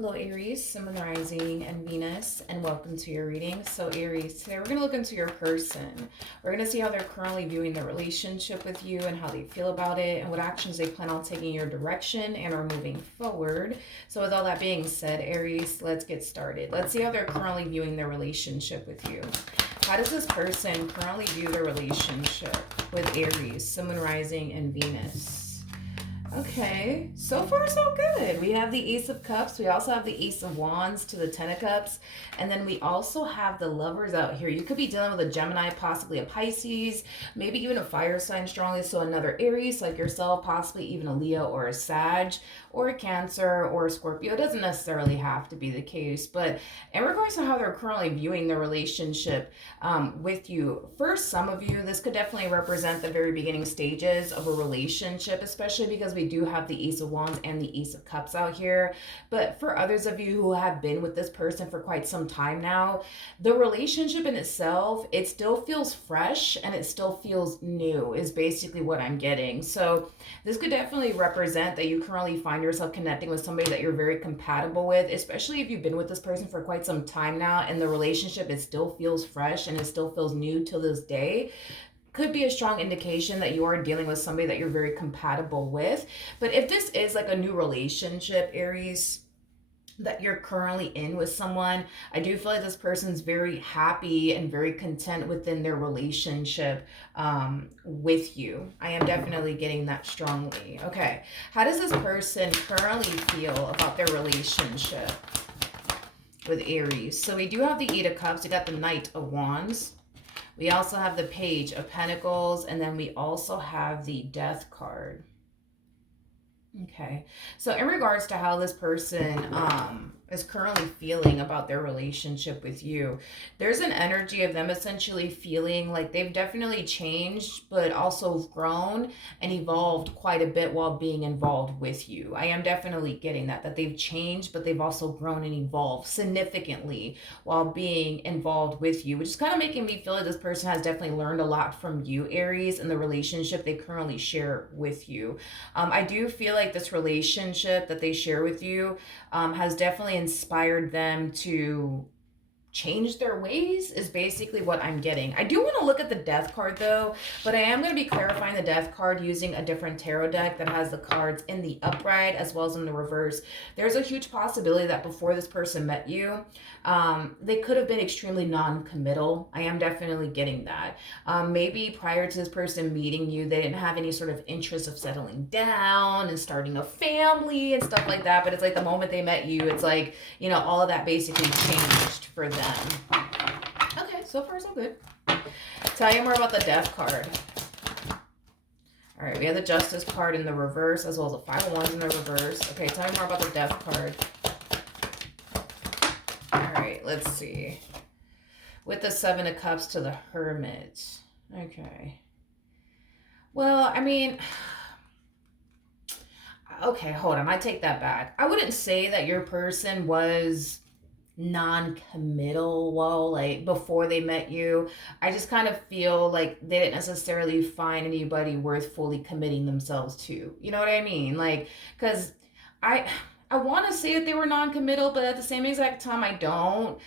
Hello, Aries, Sun, Moon, Rising, and Venus, and welcome to your reading. So, Aries, today we're going to look into your person. We're going to see how they're currently viewing their relationship with you and how they feel about it and what actions they plan on taking your direction and are moving forward. So, with all that being said, Aries, let's get started. Let's see how they're currently viewing their relationship with you. How does this person currently view their relationship with Aries, Sun, Moon, Rising, and Venus? Okay, so far so good. We have the Ace of Cups. We also have the Ace of Wands to the Ten of Cups. And then we also have the Lovers out here. You could be dealing with a Gemini, possibly a Pisces, maybe even a fire sign strongly. So another Aries like yourself, possibly even a Leo or a Sag or a Cancer or a Scorpio. It doesn't necessarily have to be the case. But in regards to how they're currently viewing their relationship with you, for some of you, this could definitely represent the very beginning stages of a relationship, especially because we do have the Ace of Wands and the Ace of Cups out here. But for others of you who have been with this person for quite some time now, the relationship in itself, it still feels fresh and it still feels new is basically what I'm getting. So this could definitely represent that you currently find yourself connecting with somebody that you're very compatible with, especially if you've been with this person for quite some time now and the relationship, it still feels fresh and it still feels new till this day. Could be a strong indication that you are dealing with somebody that you're very compatible with. But if this is like a new relationship, Aries, that you're currently in with someone, I do feel like this person's very happy and very content within their relationship with you. I am definitely getting that strongly. Okay, how does this person currently feel about their relationship with Aries? So we do have the Eight of Cups, we got the Knight of Wands. We also have the Page of Pentacles, and then we also have the Death card. Okay, so in regards to how this person is currently feeling about their relationship with you, there's an energy of them essentially feeling like they've definitely changed, but also grown and evolved quite a bit while being involved with you. I am definitely getting that they've changed, but they've also grown and evolved significantly while being involved with you, which is kind of making me feel like this person has definitely learned a lot from you, Aries, and the relationship they currently share with you. I do feel like this relationship that they share with you has definitely inspired them to change their ways is basically what I'm getting. I do want to look at the Death card though, but I am going to be clarifying the Death card using a different tarot deck that has the cards in the upright as well as in the reverse. There's a huge possibility that before this person met you, they could have been extremely non-committal. I am definitely getting that. Maybe prior to this person meeting you, they didn't have any sort of interest of settling down and starting a family and stuff like that, but it's like the moment they met you, it's like, you know, all of that basically changed for them. Okay, so far so good. Tell you more about the Death card. All right, we have the Justice card in the reverse as well as the Five of Wands in the reverse. Okay, tell me more about the Death card. All right, let's see. With the Seven of Cups to the Hermit. Okay. Well, I mean, okay, hold on. I take that back. I wouldn't say that your person was non-committal like before they met you. I just kind of feel like they didn't necessarily find anybody worth fully committing themselves to. You know what I mean? Like, because I want to say that they were non-committal, but at the same exact time, I don't,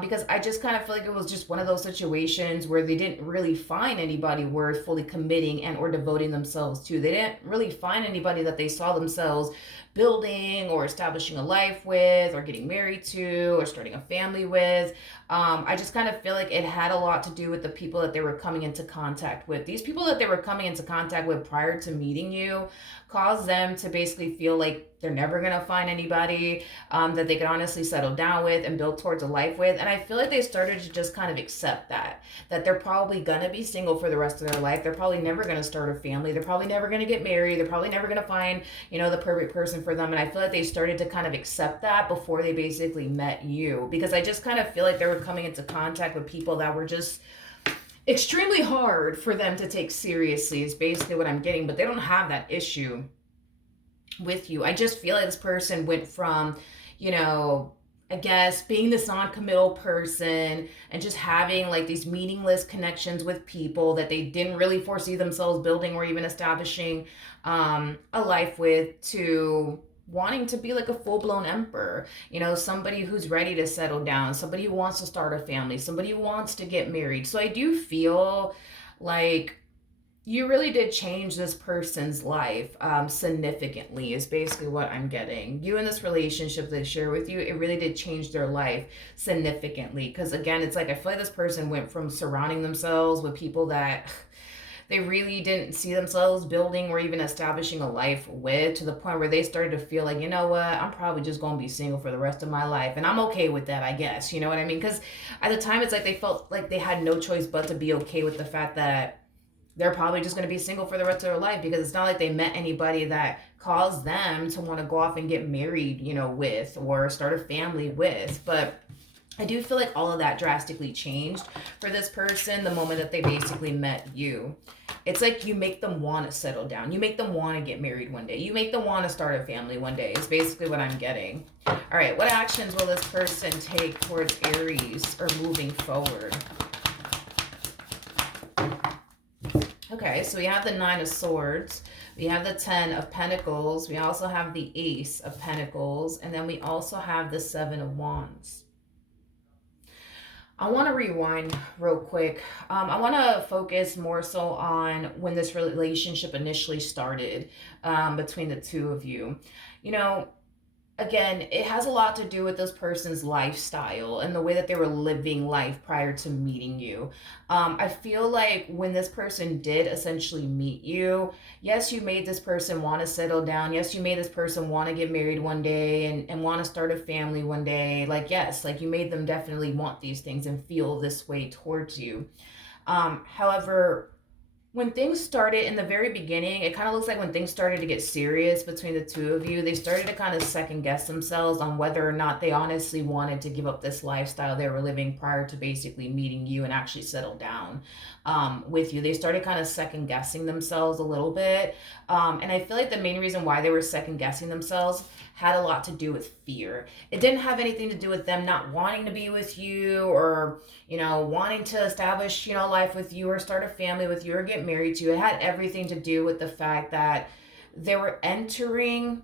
because I just kind of feel like it was just one of those situations where they didn't really find anybody worth fully committing and or devoting themselves to. They didn't really find anybody that they saw themselves building or establishing a life with or getting married to or starting a family with. I just kind of feel like it had a lot to do with the people that they were coming into contact with. These people that they were coming into contact with prior to meeting you caused them to basically feel like they're never going to find anybody that they could honestly settle down with and build towards a life with. And I feel like they started to just kind of accept that they're probably going to be single for the rest of their life. They're probably never going to start a family. They're probably never going to get married. They're probably never going to find, you know, the perfect person for them. And I feel like they started to kind of accept that before they basically met you, because I just kind of feel like they were coming into contact with people that were just extremely hard for them to take seriously is basically what I'm getting. But they don't have that issue with you. I just feel like this person went from, you know, I guess being this non-committal person and just having like these meaningless connections with people that they didn't really foresee themselves building or even establishing a life with, to wanting to be like a full-blown emperor, somebody who's ready to settle down, somebody who wants to start a family, somebody who wants to get married. So I do feel like you really did change this person's life significantly, is basically what I'm getting. You and this relationship they share with you, it really did change their life significantly. Because again, it's like I feel like this person went from surrounding themselves with people that they really didn't see themselves building or even establishing a life with, to the point where they started to feel like, you know what, I'm probably just going to be single for the rest of my life. And I'm okay with that, I guess. You know what I mean? Because at the time, it's like they felt like they had no choice but to be okay with the fact that they're probably just going to be single for the rest of their life, because it's not like they met anybody that caused them to want to go off and get married, with, or start a family with. But I do feel like all of that drastically changed for this person the moment that they basically met you. It's like you make them want to settle down. You make them want to get married one day. You make them want to start a family one day, is basically what I'm getting. All right, what actions will this person take towards Aries or moving forward? Okay, so we have the Nine of Swords, we have the Ten of Pentacles, we also have the Ace of Pentacles, and then we also have the Seven of Wands. I want to rewind real quick. I want to focus more so on when this relationship initially started between the two of you. Again, it has a lot to do with this person's lifestyle and the way that they were living life prior to meeting you. I feel like when this person did essentially meet you, yes, you made this person want to settle down. Yes, you made this person want to get married one day and want to start a family one day. Like, yes, like you made them definitely want these things and feel this way towards you. However, when things started in the very beginning, it kind of looks like when things started to get serious between the two of you, they started to kind of second guess themselves on whether or not they honestly wanted to give up this lifestyle they were living prior to basically meeting you and actually settle down with you. They started kind of second guessing themselves a little bit. And I feel like the main reason why they were second guessing themselves had a lot to do with fear. It didn't have anything to do with them not wanting to be with you, or wanting to establish life with you, or start a family with you, or get married to you. It had everything to do with the fact that they were entering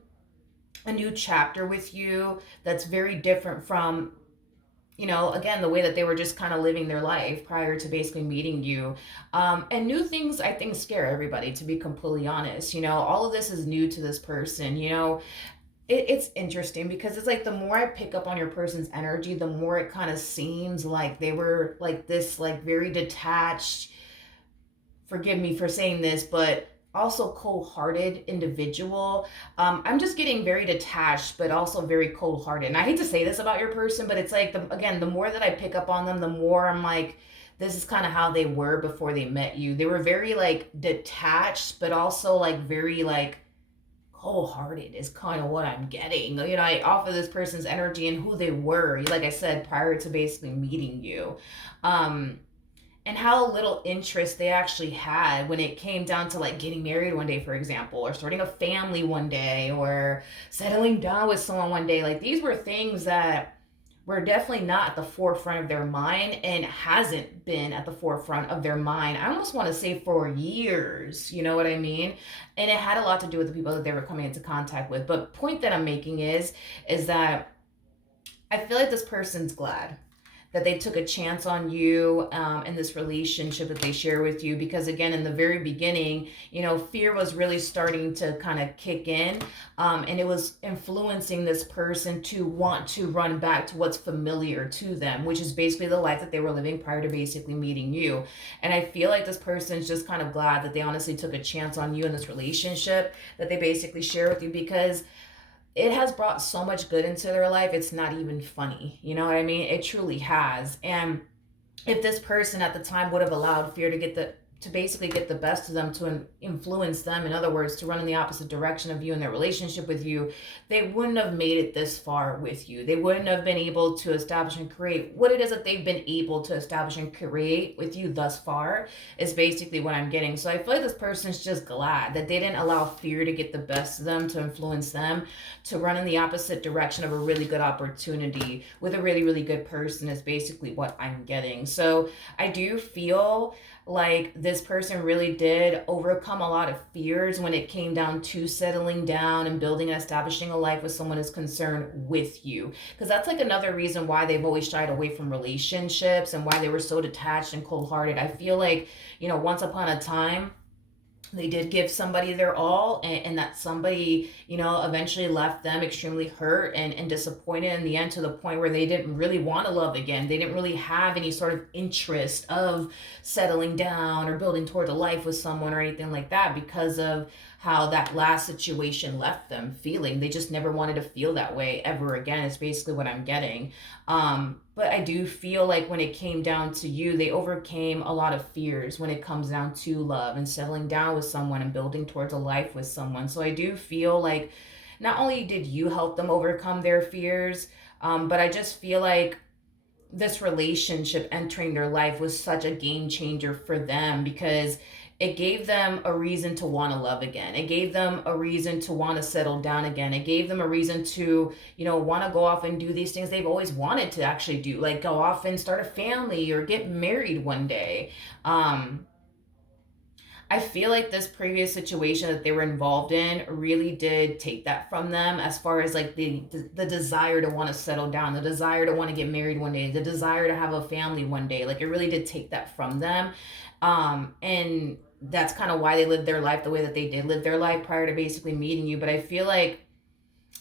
a new chapter with you that's very different from again, the way that they were just kind of living their life prior to basically meeting you. And new things, I think, scare everybody, to be completely honest. All of this is new to this person. It's interesting because it's like the more I pick up on your person's energy, the more it kind of seems like they were like this, like very detached, forgive me for saying this, but also cold-hearted individual. I'm just getting very detached, but also very cold-hearted. And I hate to say this about your person, but it's like, the more that I pick up on them, the more I'm like, this is kind of how they were before they met you. They were very like detached, but also like very like wholehearted is kind of what I'm getting. I offer this person's energy and who they were, like I said, prior to basically meeting you. And how little interest they actually had when it came down to like getting married one day, for example, or starting a family one day, or settling down with someone one day. Like, these were things that were definitely not at the forefront of their mind, and hasn't been at the forefront of their mind, I almost want to say, for years. You know what I mean? And it had a lot to do with the people that they were coming into contact with. But point that I'm making is that I feel like this person's glad that they took a chance on you in this relationship that they share with you. Because again, in the very beginning, fear was really starting to kind of kick in, and it was influencing this person to want to run back to what's familiar to them, which is basically the life that they were living prior to basically meeting you. And I feel like this person's just kind of glad that they honestly took a chance on you in this relationship that they basically share with you, because it has brought so much good into their life. It's not even funny. You know what I mean? It truly has. And if this person at the time would have allowed fear to basically get the best of them, to influence them, in other words, to run in the opposite direction of you and their relationship with you, they wouldn't have made it this far with you. They wouldn't have been able to establish and create what it is that they've been able to establish and create with you thus far, is basically what I'm getting. So I feel like this person's just glad that they didn't allow fear to get the best of them, to influence them, to run in the opposite direction of a really good opportunity with a really, really good person, is basically what I'm getting. So I do feel like this person really did overcome a lot of fears when it came down to settling down and building and establishing a life with someone who's concerned with you. Because that's like another reason why they've always shied away from relationships and why they were so detached and cold hearted. I feel like, once upon a time, they did give somebody their all, and that somebody eventually left them extremely hurt and disappointed in the end, to the point where they didn't really want to love again. They didn't really have any sort of interest of settling down or building towards a life with someone or anything like that, because of how that last situation left them feeling. They just never wanted to feel that way ever again, is basically what I'm getting. But I do feel like when it came down to you, they overcame a lot of fears when it comes down to love and settling down with someone and building towards a life with someone. So I do feel like not only did you help them overcome their fears, but I just feel like this relationship entering their life was such a game changer for them, because it gave them a reason to want to love again. It gave them a reason to want to settle down again. It gave them a reason to, want to go off and do these things they've always wanted to actually do, like go off and start a family or get married one day. I feel like this previous situation that they were involved in really did take that from them, as far as like the desire to want to settle down, the desire to want to get married one day, the desire to have a family one day. Like, it really did take that from them. And that's kind of why they lived their life the way that they did live their life prior to basically meeting you. But I feel like,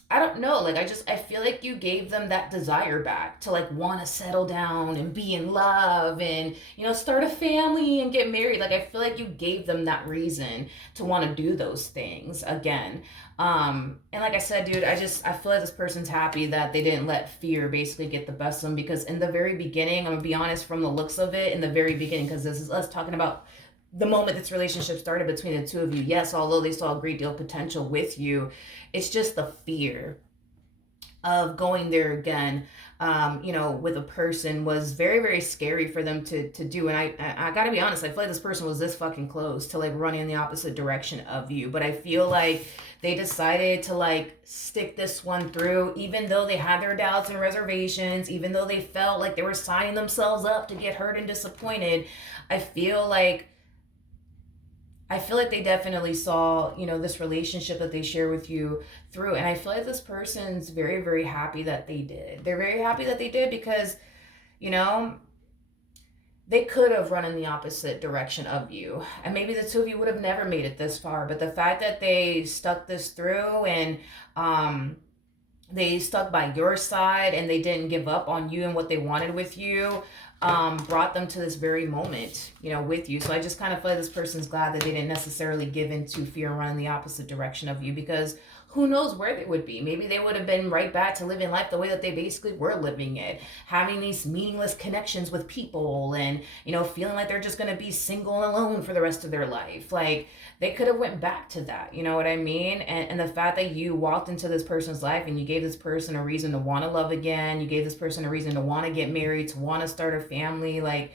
I don't know, like I feel like you gave them that desire back to like want to settle down and be in love and start a family and get married. Like, I feel like you gave them that reason to want to do those things again. And like I said, dude, I feel like this person's happy that they didn't let fear basically get the best of them, because in the very beginning, I'm gonna be honest, from the looks of it, in the very beginning, because this is us talking about the moment this relationship started between the two of you. Yes, although they saw a great deal of potential with you, it's just the fear of going there again, with a person, was very, very scary for them to do. And I gotta be honest, I feel like this person was this fucking close to like running in the opposite direction of you. But I feel like they decided to like stick this one through, even though they had their doubts and reservations, even though they felt like they were signing themselves up to get hurt and disappointed. I feel like they definitely saw, this relationship that they share with you through. And I feel like this person's very, very happy that they did. They're very happy that they did, because, you know, they could have run in the opposite direction of you. And maybe the two of you would have never made it this far. But the fact that they stuck this through, and they stuck by your side, and they didn't give up on you and what they wanted with you, brought them to this very moment, with you. So I just kind of feel like this person's glad that they didn't necessarily give in to fear and run in the opposite direction of you, because who knows where they would be. Maybe they would have been right back to living life the way that they basically were living it, having these meaningless connections with people, and feeling like they're just going to be single and alone for the rest of their life. Like, they could have went back to that, you know what I mean? And the fact that you walked into this person's life and you gave this person a reason to want to love again, you gave this person a reason to want to get married, to want to start a family, like,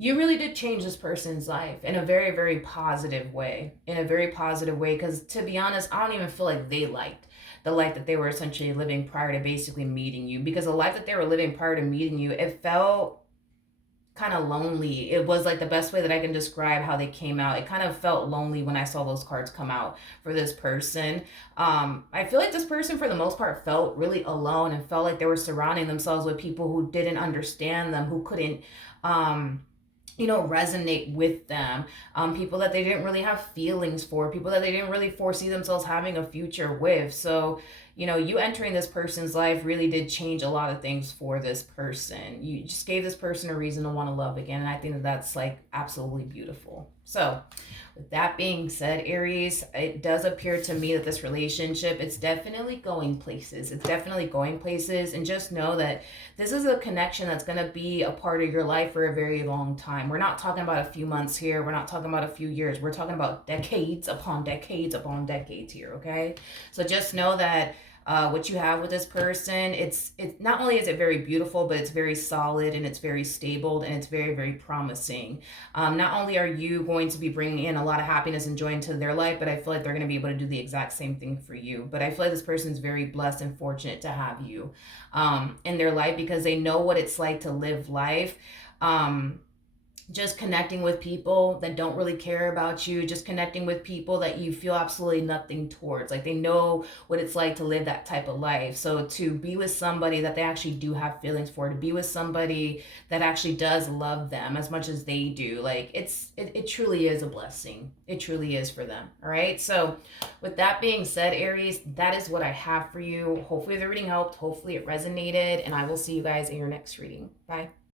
you really did change this person's life in a very, very positive way. In a very positive way, because to be honest, I don't even feel like they liked the life that they were essentially living prior to basically meeting you. Because the life that they were living prior to meeting you, it felt kind of lonely. It was like the best way that I can describe how they came out. It kind of felt lonely when I saw those cards come out for this person. I feel like this person, for the most part, felt really alone, and felt like they were surrounding themselves with people who didn't understand them, who couldn't resonate with them, people that they didn't really have feelings for, people that they didn't really foresee themselves having a future with. So, you entering this person's life really did change a lot of things for this person. You just gave this person a reason to want to love again. And I think that that's like absolutely beautiful. So, with that being said, Aries, it does appear to me that this relationship, it's definitely going places. It's definitely going places. And just know that this is a connection that's going to be a part of your life for a very long time. We're not talking about a few months here. We're not talking about a few years. We're talking about decades upon decades upon decades here, okay? So just know that what you have with this person, it's not only is it very beautiful, but it's very solid, and it's very stable, and it's very, very promising. Not only are you going to be bringing in a lot of happiness and joy into their life, but I feel like they're going to be able to do the exact same thing for you. But I feel like this person's very blessed and fortunate to have you in their life, because they know what it's like to live life just connecting with people that don't really care about you, just connecting with people that you feel absolutely nothing towards. Like they know what it's like to live that type of life. So to be with somebody that they actually do have feelings for, to be with somebody that actually does love them as much as they do, like it truly is a blessing. It truly is for them. All right. So with that being said, Aries, that is what I have for you. Hopefully the reading helped. Hopefully it resonated. And I will see you guys in your next reading. Bye.